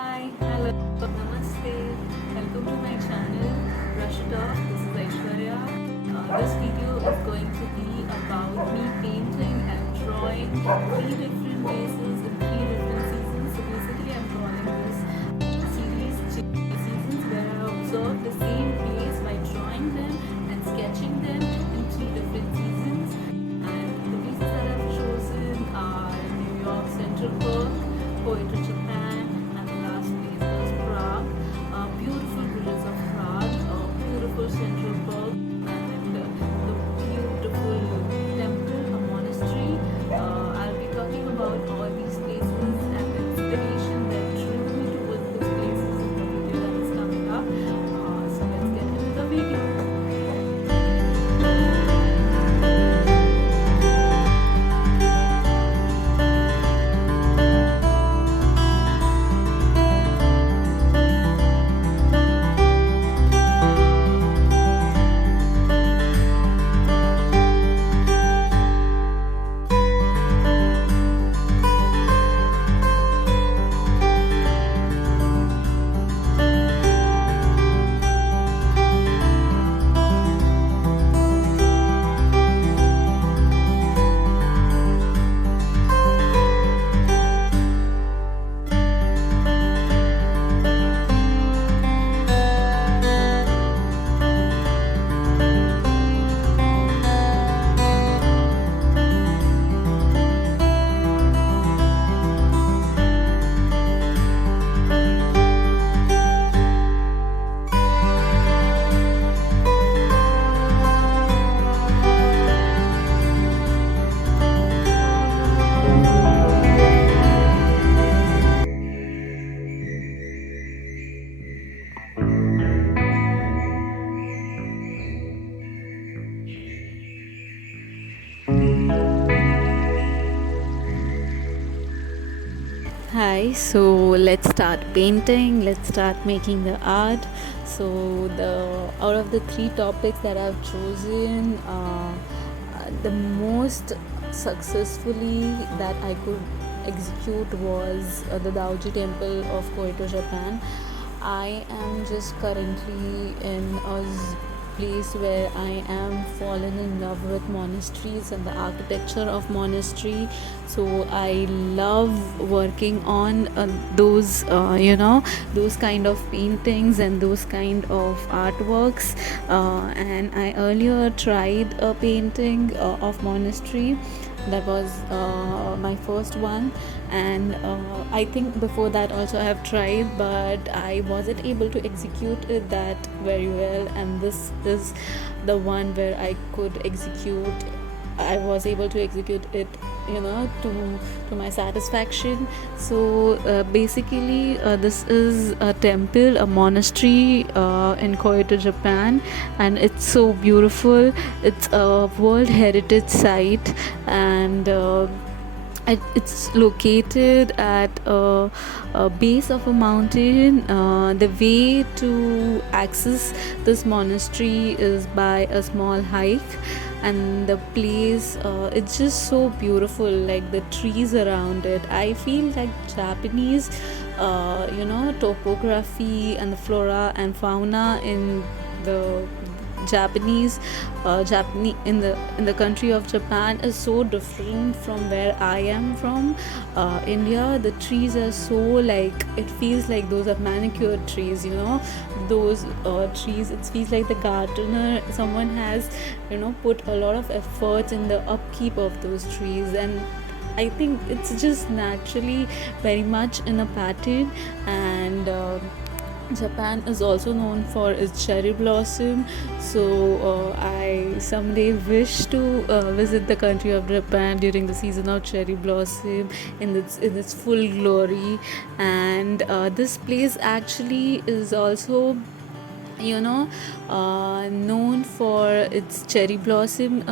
Hi, hello, namaste. Welcome to my channel, Brush It Off. This is Aishwarya. This video is going to be about me painting and drawing three different vases in three different seasons. So basically, I'm calling this series seasons where I observe the same place by drawing them and sketching them in three different seasons. And the places that I've chosen are New York Central Park, Koyoto, Japan, and the last place was Prague. Beautiful bridges of Prague, beautiful Central Park, and the beautiful temple, a monastery. I'll be talking about all these places and the inspiration that drew me towards these places in the video that is coming up. So let's get into the video. Hi, so let's start painting, let's start making the art. So the out of the three topics that I've chosen, the most successfully that I could execute was the Daoji temple of Koyoto, Japan. I am just currently in a place where I am fallen in love with monasteries and the architecture of monastery. So I love working on those kind of paintings and those kind of artworks. And I earlier tried a painting of monastery. That was my first one, and I think before that also I have tried, but I wasn't able to execute it that very well, and this is the one where I was able to execute it, to my satisfaction. So basically, this is a temple, a monastery in Koyoto, Japan, and it's so beautiful. It's a World Heritage Site, and it's located at a base of a mountain. The way to access this monastery is by a small hike, and the place, it's just so beautiful, like the trees around it. I feel like Japanese topography and the flora and fauna in the Japanese in the country of Japan is so different from where I am from, India. The trees are so, like, it feels like those are manicured trees, those trees. It feels like the gardener, someone has put a lot of effort in the upkeep of those trees, and I think it's just naturally very much in a pattern. And Japan is also known for its cherry blossom, so I someday wish to visit the country of Japan during the season of cherry blossom in its full glory. And this place actually is also known for its cherry blossom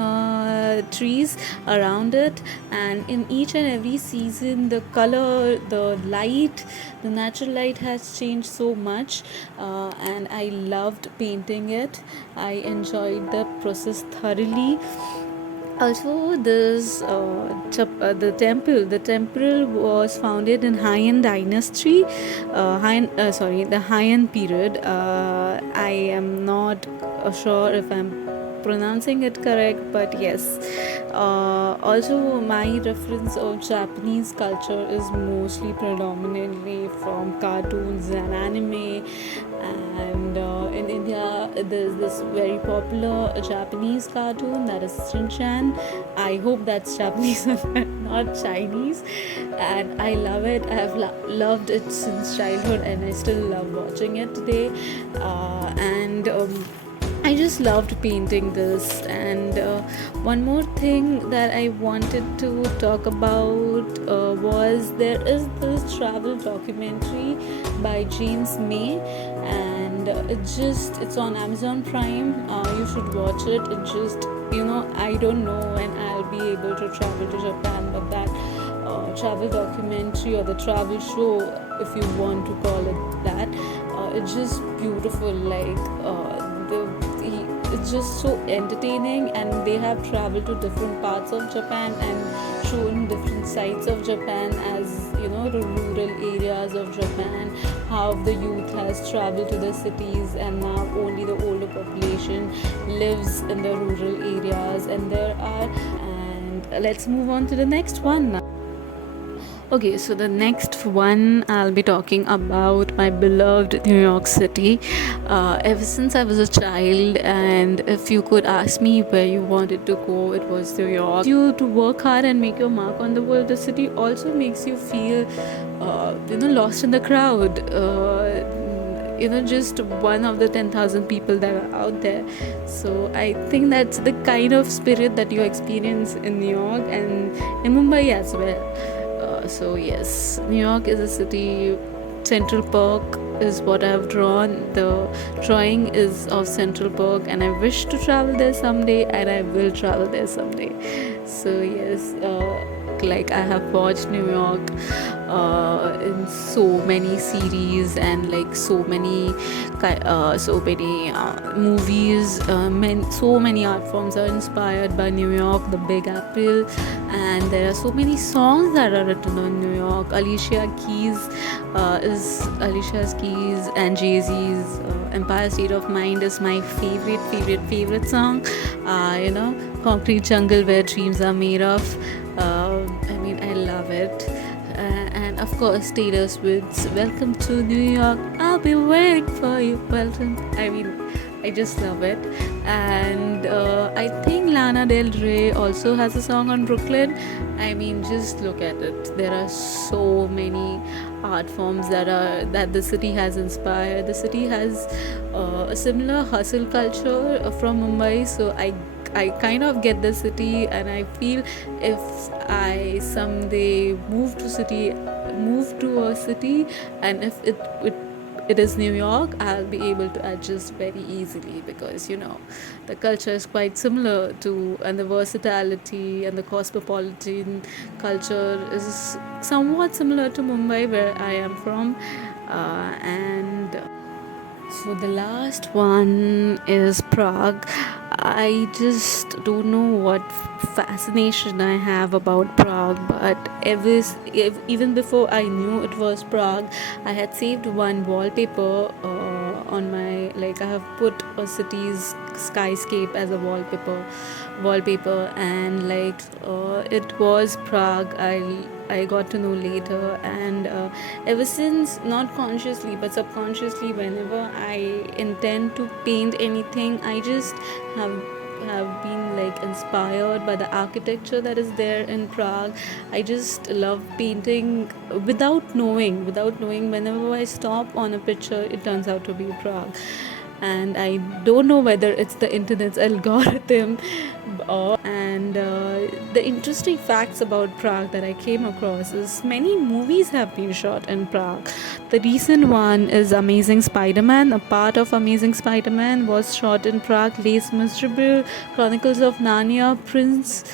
trees around it, and in each and every season the color, the light, the natural light has changed so much, and I loved painting it. I enjoyed the process thoroughly. Also, this the temple was founded in Heian Dynasty, the Heian period. I am not sure if I'm pronouncing it correct, but yes. Also, my reference of Japanese culture is mostly predominantly from cartoons and anime, and in India there's this very popular Japanese cartoon that is Shinchan. I hope that's Japanese and not Chinese, and I love it. I have loved it since childhood, and I still love watching it today. And I just loved painting this. And one more thing that I wanted to talk about was there is this travel documentary by James May, and it's on Amazon Prime. You should watch it. It just, I don't know when I'll be able to travel to Japan, but that travel documentary or the travel show, if you want to call it that, it's just beautiful. Like it's just so entertaining, and they have traveled to different parts of Japan and shown different sides of Japan, as the rural areas of Japan, how the youth has traveled to the cities, and now only the older population lives in the rural areas. And let's move on to the next one now. Okay, so the next one I'll be talking about my beloved New York City. Ever since I was a child, and if you could ask me where you wanted to go, it was New York. You to work hard and make your mark on the world. The city also makes you feel, lost in the crowd. Just one of the 10,000 people that are out there. So I think that's the kind of spirit that you experience in New York and in Mumbai as well. So yes, New York is a city. Central Park is what I've drawn. The drawing is of Central Park, and I wish to travel there someday, and I will travel there someday. So yes, like I have watched New York in so many series, and like so many movies. So many art forms are inspired by New York, the Big Apple, and there are so many songs that are written on New York. Alicia's Keys and Jay-Z's Empire State of Mind is my favorite song. Concrete Jungle, Where Dreams Are Made Of. I love it. And of course, Taylor Swift's Welcome to New York, I'll be waiting for you. Welcome. I just love it. And I think Lana Del Rey also has a song on Brooklyn. Just look at it. There are so many art forms that the city has inspired. The city has a similar hustle culture from Mumbai, so I kind of get the city, and I feel if I someday move to a city, and if it is New York, I'll be able to adjust very easily, because the culture is quite similar to, and the versatility and the cosmopolitan culture is somewhat similar to Mumbai, where I am from. And so the last one is Prague. I just don't know what fascination I have about Prague, but even before I knew it was Prague, I had saved one wallpaper on my, I have put a city's skyscape as a wallpaper, and it was Prague. I got to know later, and ever since, not consciously but subconsciously, whenever I intend to paint anything, I just have been inspired by the architecture that is there in Prague. I just love painting without knowing. Whenever I stop on a picture, it turns out to be Prague. And I don't know whether it's the internet's algorithm and the interesting facts about Prague that I came across is many movies have been shot in Prague. The recent one is Amazing Spider-Man. A part of Amazing Spider-Man was shot in Prague. Les Miserables, Chronicles of Narnia, Prince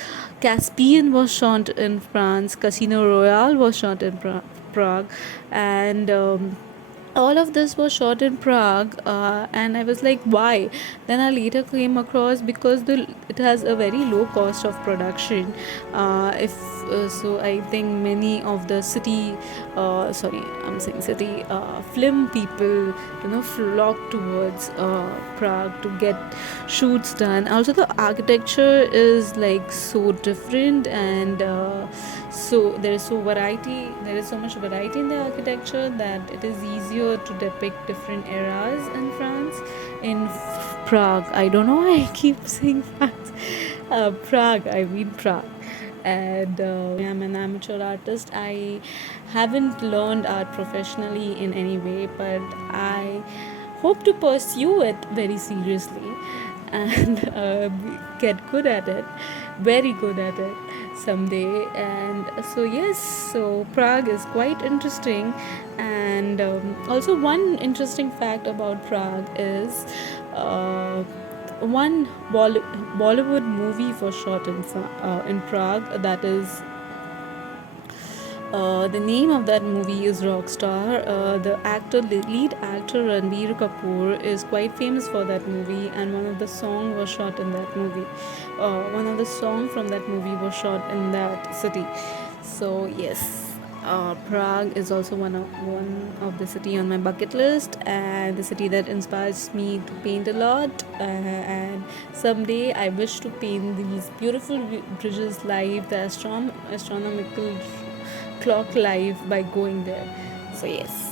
Caspian was shot in France. Casino Royale was shot in Prague. And all of this was shot in Prague, and I was like, why? Then I later came across because it has a very low cost of production. If so, I think many of the sorry, I'm saying city, film people, flock towards Prague to get shoots done. Also, the architecture is like so different, and so there is so much variety in the architecture that it is easier to depict different eras in France. In Prague, I don't know why I keep saying France. Prague, I mean Prague. And I'm an amateur artist. I haven't learned art professionally in any way, but I hope to pursue it very seriously and get good at it, very good at it someday. And so yes, so Prague is quite interesting. And also, one interesting fact about Prague is one Bollywood movie was shot in Prague. That is, the name of that movie is Rockstar. The lead actor Ranbir Kapoor is quite famous for that movie, and one of the songs was shot in that movie. One of the songs from that movie was shot in that city. So yes. Prague is also one of the city on my bucket list, and the city that inspires me to paint a lot. And someday I wish to paint these beautiful bridges live, the astronomical clock live by going there. So yes.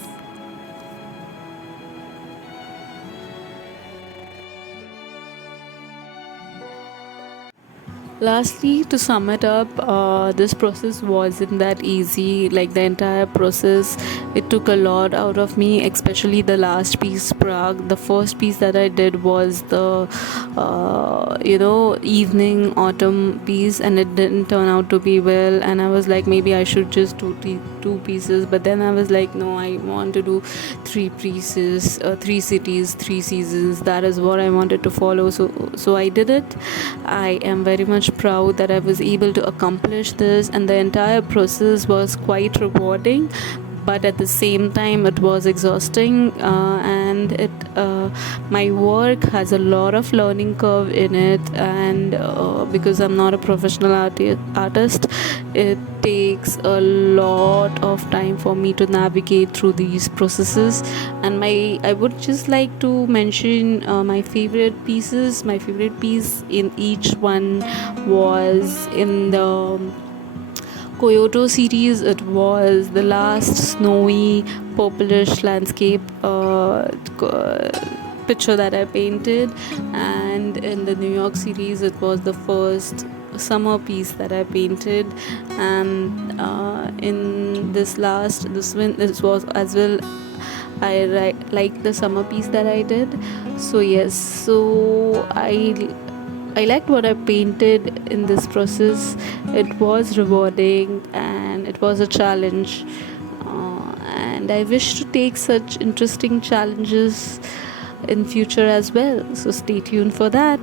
Lastly, to sum it up, this process wasn't that easy. Like the entire process, it took a lot out of me, especially the last piece, Prague. The first piece that I did was the, evening autumn piece, and it didn't turn out to be well. And I was like, maybe I should just do two pieces. But then I was like, no, I want to do three pieces, three cities, three seasons. That is what I wanted to follow. So I did it. I am very much proud that I was able to accomplish this, and the entire process was quite rewarding, but at the same time it was exhausting. And it my work has a lot of learning curve in it, and because I'm not a professional artist, it takes a lot of time for me to navigate through these processes. And I would just like to mention my favorite pieces. My favorite piece in each one was in the Koyoto series. It was the last snowy purplish landscape picture that I painted, and in the New York series it was the first summer piece that I painted. And in this was as well, I like the summer piece that I did. So yes, so I liked what I painted in this process. It was rewarding and it was a challenge. And I wish to take such interesting challenges in future as well. So stay tuned for that.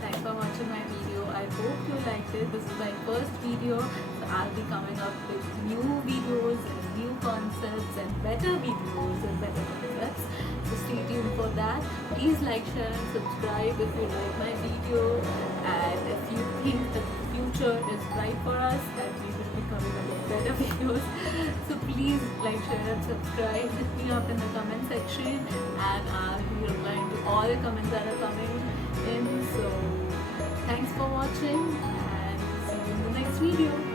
Thanks for watching my video. I hope you liked it. This is my first video, so I'll be coming up with new videos and new concepts and better videos and better concepts. So stay tuned for that. Please like, share and subscribe if you like my video, and if you think that the future is bright for us and we will be coming up with better videos. So please like, share and subscribe. Hit me up in the comment section and I'll be replying to all the comments that are coming in. So thanks for watching and see you in the next video.